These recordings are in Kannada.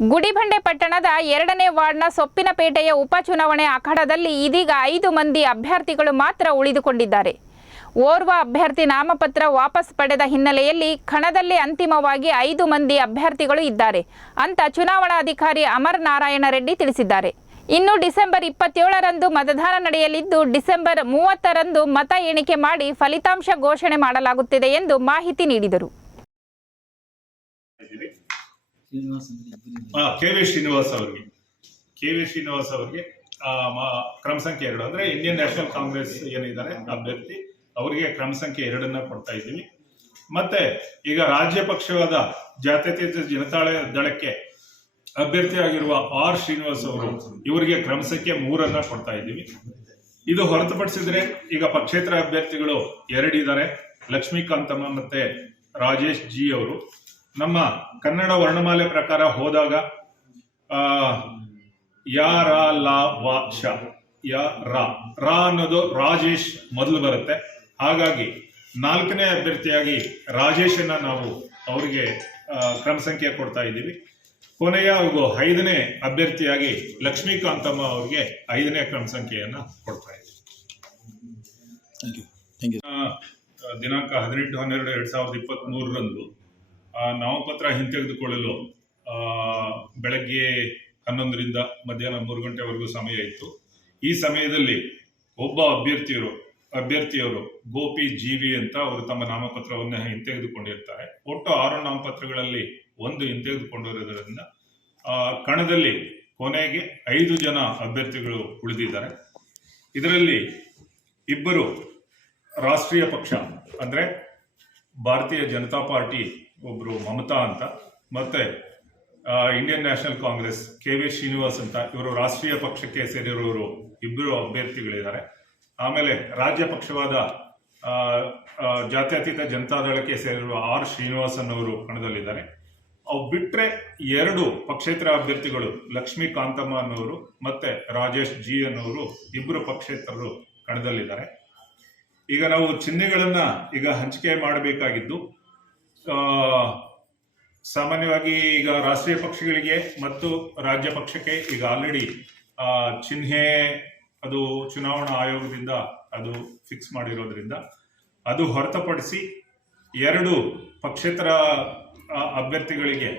ಗುಡಿಬಂಡೆ ಪಟ್ಟಣದ 2ನೇ ವಾರ್ಡ್ನ ಸೊಪ್ಪಿನಪೇಟೆಯ ಉಪಚುನಾವಣೆ ಅಖಾಡದಲ್ಲಿ ಇದೀಗ 5 ಮಂದಿ ಅಭ್ಯರ್ಥಿಗಳು ಮಾತ್ರ ಉಳಿದುಕೊಂಡಿದ್ದಾರೆ. ಓರ್ವ ಅಭ್ಯರ್ಥಿ ನಾಮಪತ್ರ ವಾಪಸ್ ಪಡೆದ ಹಿನ್ನೆಲೆಯಲ್ಲಿ ಕಣದಲ್ಲಿ ಅಂತಿಮವಾಗಿ 5 ಮಂದಿ ಅಭ್ಯರ್ಥಿಗಳು ಇದ್ದಾರೆ ಅಂತ ಚುನಾವಣಾಧಿಕಾರಿ ಅಮರ್ ನಾರಾಯಣ ರೆಡ್ಡಿ ತಿಳಿಸಿದ್ದಾರೆ. ಇನ್ನು ಡಿಸೆಂಬರ್ 27ರಂದು ಮತದಾನ ನಡೆಯಲಿದ್ದು ಡಿಸೆಂಬರ್ 30ರಂದು ಮತ ಎಣಿಕೆ ಮಾಡಿ ಫಲಿತಾಂಶ ಘೋಷಣೆ ಮಾಡಲಾಗುತ್ತಿದೆ ಎಂದು ಮಾಹಿತಿ ನೀಡಿದರು. ಕೆ.ವಿ. ಶ್ರೀನಿವಾಸ್ ಅವರಿಗೆ ಕ್ರಮ ಸಂಖ್ಯೆ 2 ಅಂದ್ರೆ ಇಂಡಿಯನ್ ನ್ಯಾಷನಲ್ ಕಾಂಗ್ರೆಸ್ ಏನಿದ್ದಾರೆ ಅಭ್ಯರ್ಥಿ ಅವರಿಗೆ ಕ್ರಮ ಸಂಖ್ಯೆ 2 ಕೊಡ್ತಾ ಇದ್ದೀವಿ. ಮತ್ತೆ ಈಗ ರಾಜ್ಯ ಪಕ್ಷವಾದ ಜಾತ್ಯತೀತ ಜನತಾಳ ದಳಕ್ಕೆ ಅಭ್ಯರ್ಥಿಯಾಗಿರುವ ಆರ್ ಶ್ರೀನಿವಾಸ್ ಅವರು ಇವರಿಗೆ ಕ್ರಮ ಸಂಖ್ಯೆ 3 ಕೊಡ್ತಾ ಇದ್ದೀವಿ. ಇದು ಹೊರತುಪಡಿಸಿದ್ರೆ ಈಗ ಪಕ್ಷೇತರ ಅಭ್ಯರ್ಥಿಗಳು 2 ಇದ್ದಾರೆ, ಲಕ್ಷ್ಮೀಕಾಂತಮ್ಮ ಮತ್ತೆ ರಾಜೇಶ್ ಜಿ ಅವರು. ನಮ್ಮ ಕನ್ನಡ ವರ್ಣಮಾಲೆ ಪ್ರಕಾರ ಹೋದಾಗ ಯ ರ ಲ ವ ಶ ಯ ರ ಅನ್ನೋದು ರಾಜೇಶ್ ಮೊದಲು ಬರುತ್ತೆ. ಹಾಗಾಗಿ 4ನೇ ಅಭ್ಯರ್ಥಿಯಾಗಿ ರಾಜೇಶನ್ನ ನಾವು ಅವರಿಗೆ ಕ್ರಮ ಸಂಖ್ಯೆ ಕೊಡ್ತಾ ಇದ್ದೀವಿ. ಕೊನೆಯ 5ನೇ ಅಭ್ಯರ್ಥಿಯಾಗಿ ಲಕ್ಷ್ಮೀಕಾಂತಮ್ಮ ಅವರಿಗೆ 5ನೇ ಕ್ರಮ ಸಂಖ್ಯೆಯನ್ನ ಕೊಡ್ತಾ ಇದ್ದೀವಿ. ದಿನಾಂಕ 18/12/2023ರಂದು ನಾಮಪತ್ರ ಹಿಂತೆಗೆದುಕೊಳ್ಳಲು ಬೆಳಗ್ಗೆ 11ರಿಂದ ಮಧ್ಯಾಹ್ನ 3 ಗಂಟೆವರೆಗೂ ಸಮಯ ಇತ್ತು. ಈ ಸಮಯದಲ್ಲಿ ಒಬ್ಬ ಅಭ್ಯರ್ಥಿಯವರು ಗೋಪಿ ಜೀವಿ ಅಂತ ಅವರು ತಮ್ಮ ನಾಮಪತ್ರವನ್ನು ಹಿಂತೆಗೆದುಕೊಂಡಿರ್ತಾರೆ. ಒಟ್ಟು 6 ನಾಮಪತ್ರಗಳಲ್ಲಿ 1 ಹಿಂತೆಗೆದುಕೊಂಡಿರೋದ್ರಿಂದ ಕಣದಲ್ಲಿ ಕೊನೆಗೆ 5 ಜನ ಅಭ್ಯರ್ಥಿಗಳು ಉಳಿದಿದ್ದಾರೆ. ಇದರಲ್ಲಿ 2 ರಾಷ್ಟ್ರೀಯ ಪಕ್ಷ ಅಂದ್ರೆ ಭಾರತೀಯ ಜನತಾ ಪಾರ್ಟಿ ಒಬ್ರು ಮಮತಾ ಅಂತ, ಮತ್ತೆ Indian national Congress KV. Srinivas ಅಂತ, ಇವರು ರಾಷ್ಟ್ರೀಯ ಪಕ್ಷಕ್ಕೆ ಸೇರಿರುವವರು 2 ಅಭ್ಯರ್ಥಿಗಳಿದ್ದಾರೆ. ಆಮೇಲೆ ರಾಜ್ಯ ಪಕ್ಷವಾದ ಜಾತ್ಯತೀತ ಜನತಾದಳಕ್ಕೆ ಸೇರಿರುವ ಆರ್ ಶ್ರೀನಿವಾಸನ್ ಅವರು ಕಣದಲ್ಲಿದ್ದಾರೆ. ಅವು ಬಿಟ್ರೆ 2 ಪಕ್ಷೇತರ ಅಭ್ಯರ್ಥಿಗಳು ಲಕ್ಷ್ಮೀಕಾಂತಮ್ಮ ಅನ್ನೋರು ಮತ್ತೆ ರಾಜೇಶ್ ಜಿ ಅನ್ನೋರು 2 ಪಕ್ಷೇತರರು ಕಣದಲ್ಲಿದ್ದಾರೆ. ಈಗ ನಾವು ಚಿಹ್ನೆಗಳನ್ನ ಈಗ ಹಂಚಿಕೆ ಮಾಡಬೇಕಾಗಿದ್ದು, ಸಾಮಾನ್ಯವಾಗಿ ಈಗ ರಾಷ್ಟ್ರೀಯ ಪಕ್ಷಗಳಿಗೆ ಮತ್ತು ರಾಜ್ಯ ಪಕ್ಷಕ್ಕೆ ಈಗ ಆಲ್ರೆಡಿ ಚಿಹ್ನೆ ಅದು ಚುನಾವಣಾ ಆಯೋಗದಿಂದ ಅದು ಫಿಕ್ಸ್ ಮಾಡಿರೋದ್ರಿಂದ ಅದು ಹೊರತುಪಡಿಸಿ 2 ಪಕ್ಷೇತರ ಅಭ್ಯರ್ಥಿಗಳಿಗೆ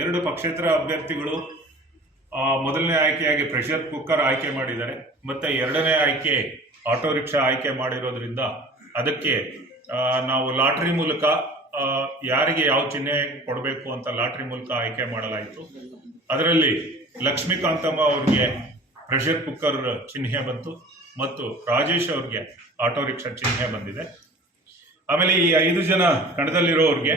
2 ಪಕ್ಷೇತರ ಅಭ್ಯರ್ಥಿಗಳು ಮೊದಲನೇ ಆಯ್ಕೆಯಾಗಿ ಪ್ರೆಷರ್ ಕುಕ್ಕರ್ ಆಯ್ಕೆ ಮಾಡಿದ್ದಾರೆ. ಮತ್ತೆ 2ನೇ ಆಯ್ಕೆ ಆಟೋ ರಿಕ್ಷಾ ಆಯ್ಕೆ ಮಾಡಿರೋದ್ರಿಂದ ಅದಕ್ಕೆ ನಾವು ಲಾಟರಿ ಮೂಲಕ ಯಾರಿಗೆ ಯಾವ ಚಿಹ್ನೆ ಕೊಡಬೇಕು ಅಂತ ಲಾಟರಿ ಮೂಲಕ ಆಯ್ಕೆ ಮಾಡಲಾಯಿತು. ಅದರಲ್ಲಿ ಲಕ್ಷ್ಮೀಕಾಂತಮ್ಮ ಅವ್ರಿಗೆ ಪ್ರೆಷರ್ ಕುಕ್ಕರ್ ಚಿಹ್ನೆ ಬಂತು ಮತ್ತು ರಾಜೇಶ್ ಅವ್ರಿಗೆ ಆಟೋ ರಿಕ್ಷಾ ಚಿಹ್ನೆ ಬಂದಿದೆ. ಆಮೇಲೆ ಈ 5 ಜನ ಕಣದಲ್ಲಿರೋರಿಗೆ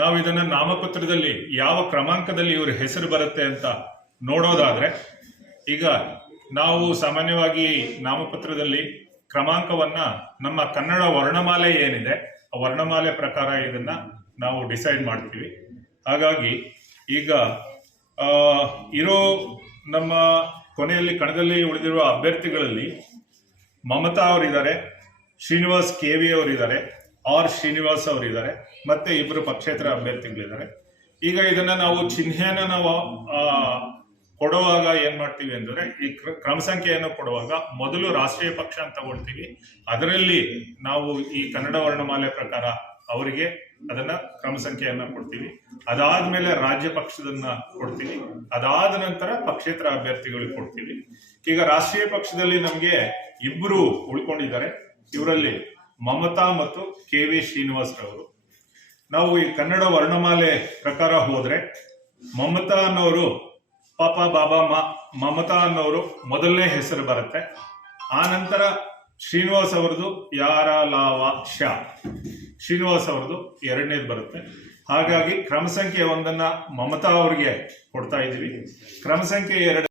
ನಾವು ಇದನ್ನ ನಾಮಪತ್ರದಲ್ಲಿ ಯಾವ ಕ್ರಮಾಂಕದಲ್ಲಿ ಇವ್ರ ಹೆಸರು ಬರುತ್ತೆ ಅಂತ ನೋಡೋದಾದ್ರೆ, ಈಗ ನಾವು ಸಾಮಾನ್ಯವಾಗಿ ನಾಮಪತ್ರದಲ್ಲಿ ಕ್ರಮಾಂಕವನ್ನ ನಮ್ಮ ಕನ್ನಡ ವರ್ಣಮಾಲೆ ಏನಿದೆ ಆ ವರ್ಣಮಾಲೆ ಪ್ರಕಾರ ಇದನ್ನ ನಾವು ಡಿಸೈಡ್ ಮಾಡ್ತೀವಿ. ಹಾಗಾಗಿ ಈಗ ಇರೋ ನಮ್ಮ ಕೊನೆಯಲ್ಲಿ ಕಣದಲ್ಲಿ ಉಳಿದಿರುವ ಅಭ್ಯರ್ಥಿಗಳಲ್ಲಿ ಮಮತಾ ಅವರಿದ್ದಾರೆ, ಶ್ರೀನಿವಾಸ್ ಕೆ.ವಿ. ಅವರಿದ್ದಾರೆ, ಆರ್ ಶ್ರೀನಿವಾಸ್ ಅವರಿದ್ದಾರೆ, ಮತ್ತೆ 2 ಪಕ್ಷೇತರ ಅಭ್ಯರ್ಥಿಗಳಿದ್ದಾರೆ. ಈಗ ಇದನ್ನ ನಾವು ಚಿಹ್ನೆಯನ್ನ ನಾವು ಕೊಡುವಾಗ ಏನ್ ಮಾಡ್ತೀವಿ ಅಂದ್ರೆ, ಈ ಕ್ರಮ ಸಂಖ್ಯೆಯನ್ನು ಕೊಡುವಾಗ ಮೊದಲು ರಾಷ್ಟ್ರೀಯ ಪಕ್ಷ ಅಂತ ತಗೊಳ್ತೀವಿ. ಅದರಲ್ಲಿ ನಾವು ಈ ಕನ್ನಡ ವರ್ಣಮಾಲೆ ಪ್ರಕಾರ ಅವರಿಗೆ ಅದನ್ನ ಕ್ರಮ ಸಂಖ್ಯೆಯನ್ನ ಕೊಡ್ತೀವಿ. ಅದಾದ್ಮೇಲೆ ರಾಜ್ಯ ಪಕ್ಷದನ್ನ ಕೊಡ್ತೀವಿ. ಅದಾದ ನಂತರ ಪಕ್ಷೇತರ ಅಭ್ಯರ್ಥಿಗಳಿಗೆ ಕೊಡ್ತೀವಿ. ಈಗ ರಾಷ್ಟ್ರೀಯ ಪಕ್ಷದಲ್ಲಿ ನಮ್ಗೆ 2 ಉಳ್ಕೊಂಡಿದ್ದಾರೆ. ಇವರಲ್ಲಿ ಮಮತಾ ಮತ್ತು ಕೆ.ವಿ. ಶ್ರೀನಿವಾಸ್ ರವರು. ನಾವು ಈ ಕನ್ನಡ ವರ್ಣಮಾಲೆ ಪ್ರಕಾರ ಹೋದ್ರೆ ಮಮತಾ ಅನ್ನೋರು ಪಾಪ ಬಾಬಾ ಮಮತಾ ಅನ್ನೋರು ಮೊದಲನೇ ಹೆಸರು ಬರುತ್ತೆ. ಆ ನಂತರ ಶ್ರೀನಿವಾಸ್ ಅವರದು ಯಾರ ಲಾವ ಶ ಶ್ರೀನಿವಾಸ್ ಅವರದು 2ನೇದು ಬರುತ್ತೆ. ಹಾಗಾಗಿ ಕ್ರಮ ಸಂಖ್ಯೆ 1 ಮಮತಾ ಅವರಿಗೆ ಕೊಡ್ತಾ ಇದೀವಿ. ಕ್ರಮ ಸಂಖ್ಯೆ 2